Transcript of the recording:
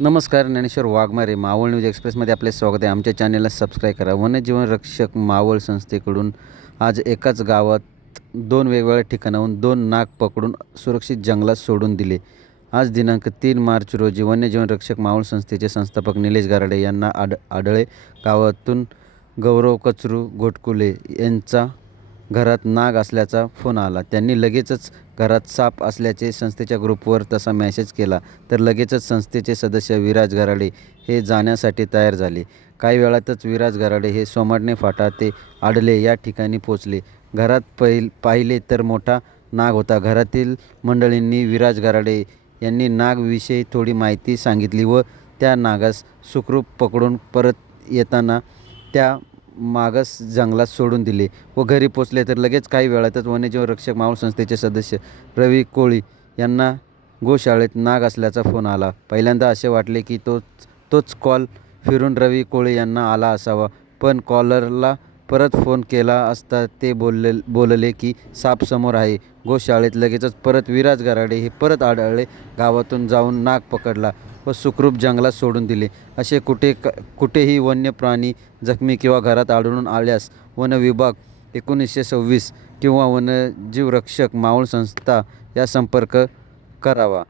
नमस्कार, ज्ञानेश्वर वाघमारे मावळ न्यूज एक्सप्रेसमध्ये आपले स्वागत आहे. आमच्या चॅनेलला सबस्क्राईब करा. वन्यजीवन रक्षक मावळ संस्थेकडून आज एकाच गावात दोन वेगवेगळ्या ठिकाणाहून दोन नाग पकडून सुरक्षित जंगलात सोडून दिले. आज दिनांक 3 मार्च रोजी वन्यजीवन रक्षक मावळ संस्थेचे संस्थापक निलेश गारडे यांना आडळे गावातून गौरव कचरू घोटकुले यांचा घरात नाग असल्याचा फोन आला. त्यांनी लगेचच घरात साप असल्याचे संस्थेच्या ग्रुपवर तसा मेसेज केला, तर लगेचच संस्थेचे सदस्य विराज गराडे हे जाण्यासाठी तयार झाले. काही वेळातच विराज गराडे हे सोमाटणे फाटा ते आडले या ठिकाणी पोचले. घरात पाहिले तर मोठा नाग होता. घरातील मंडळींनी विराज गराडे यांनी नागविषयी थोडी माहिती सांगितली व त्या नागास सुखरूप पकडून परत येताना त्या मागास जंगलात सोडून दिले व घरी पोचले. तर लगेच काही वेळातच वन्यजीव रक्षक मावळ संस्थेचे सदस्य रवी कोळी यांना गोशाळेत नाग असल्याचा फोन आला. पहिल्यांदा असे वाटले की तोच कॉल फिरून रवी कोळी यांना आला असावा, पण कॉलरला परत फोन केला असता ते बोलले की साप समोर आहे. गोशाळेत लगेचच परत विराज गराडे हे परत आढळले गावातून जाऊन नाग पकडला व सुखरूप जंगलात सोडून दिले. असे कुठेही वन्य प्राणी जखमी किंवा घरात आढळून आल्यास वन विभाग 1926 किंवा वन्यजीव रक्षक मावळ संस्था या संपर्क करावा.